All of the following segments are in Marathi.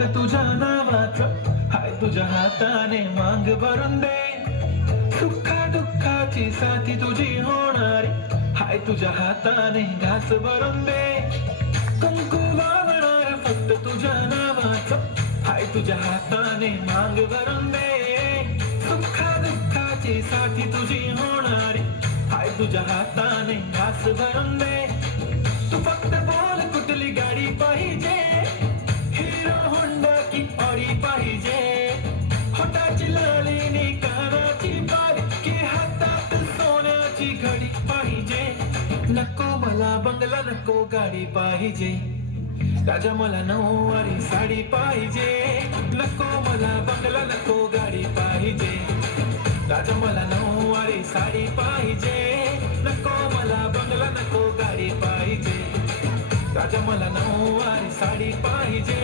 फक्त तुझ्या नावाचं हाय तुझ्या हाताने मांग भरून दे. सुखा दुःखाची साथी तुझी होणारी हाय तुझ्या हाताने घास भरून दे. कुंकू लावणार फक्त तुझ्या नावाचं हाय तुझ्या हाताने मांग भरून दे. सुखा दुःखाची साथी तुझी होणारी हाय तुझ्या हाताने घास भरून दे. तू फक्त बोल कुठली गाडी पाहिजे, हिरो होंडा की ऑडी पाहिजे. होटाची लालिनी कानाची बारी की हातात सोन्याची घडी पाहिजे. नको मला बंगला नको गाडी पाहिजे, राजा मला नऊवारी साडी पाहिजे. नको मला बंगला नको गाडी पाहिजे, राजा मला नऊवारी साडी पाहिजे. नको मला बंगला नको गाडी पाहिजे, राजा मला नऊवारी साडी पाहिजे.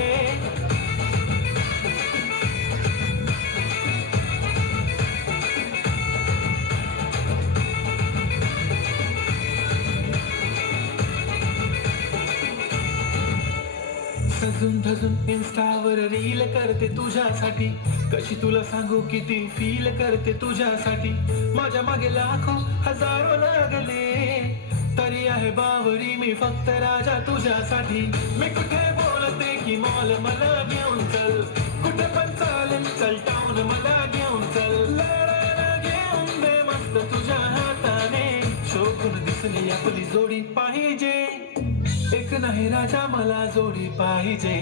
सजून धजून इन्स्टावर रील करते तुझ्यासाठी, कशी तुला सांगू किती फील करते तुझ्यासाठी. माझ्या मागे लाखो हजारो लागले, तरी आहे बावरी मी फक्त राजा तुझ्यासाठी. मी कुठे बोलते की मॉल मला घेऊन चल, कुठे पण चालेल चल टाऊन मला घेऊन चल. लढायला घेऊन दे मस्त तुझ्या हाताने, शोभून दिसली आपली जोडी पाहिजे. एक नाही राजा मला जोडी पाहिजे,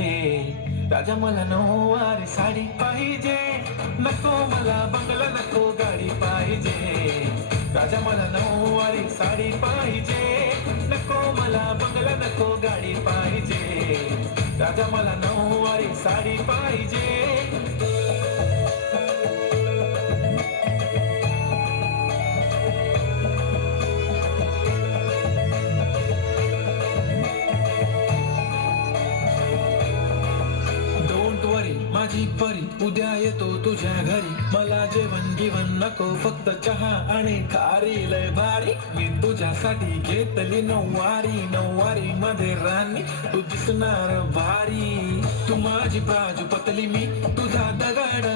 राजा मला नऊवारी साडी पाहिजे. नको मला बंगला नको गाडी पाहिजे, राजा मला नऊवारी साडी पाहिजे. नको मला बंगला नको गाडी पाहिजे, राजा मला नऊवारी साडी पाहिजे. माझी परी उद्या येतो तुझ्या घरी, मला जेवण गिवण नको फक्त चहा आणि खारी. लय भारी मी तुझ्यासाठी घेतली नऊवारी, नऊवारी मध्ये राणी तू दिसणार भारी. तू माझी बाजू पतली मी तुझा दगड,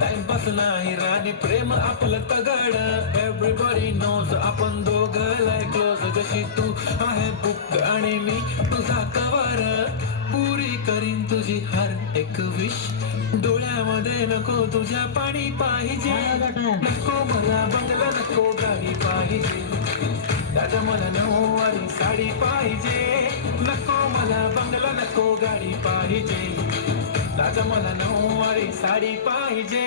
टाइमपास नाही राणी प्रेम आपलं तगड. एव्हरीबडी नोज आपण दोघं लय क्लोज, जशी तू आहे बुक आणि मी तुझा कवर. पुरी करीन तुझी हर एक विश, डोळ्यामध्ये नको तुझ्या पाणी पाहिजे. नको मला बंगला नको गाडी पाहिजे, राजा मला नऊवारी साडी पाहिजे. नको मला बंगला नको गाडी पाहिजे, राजा मला नऊवारी साडी पाहिजे.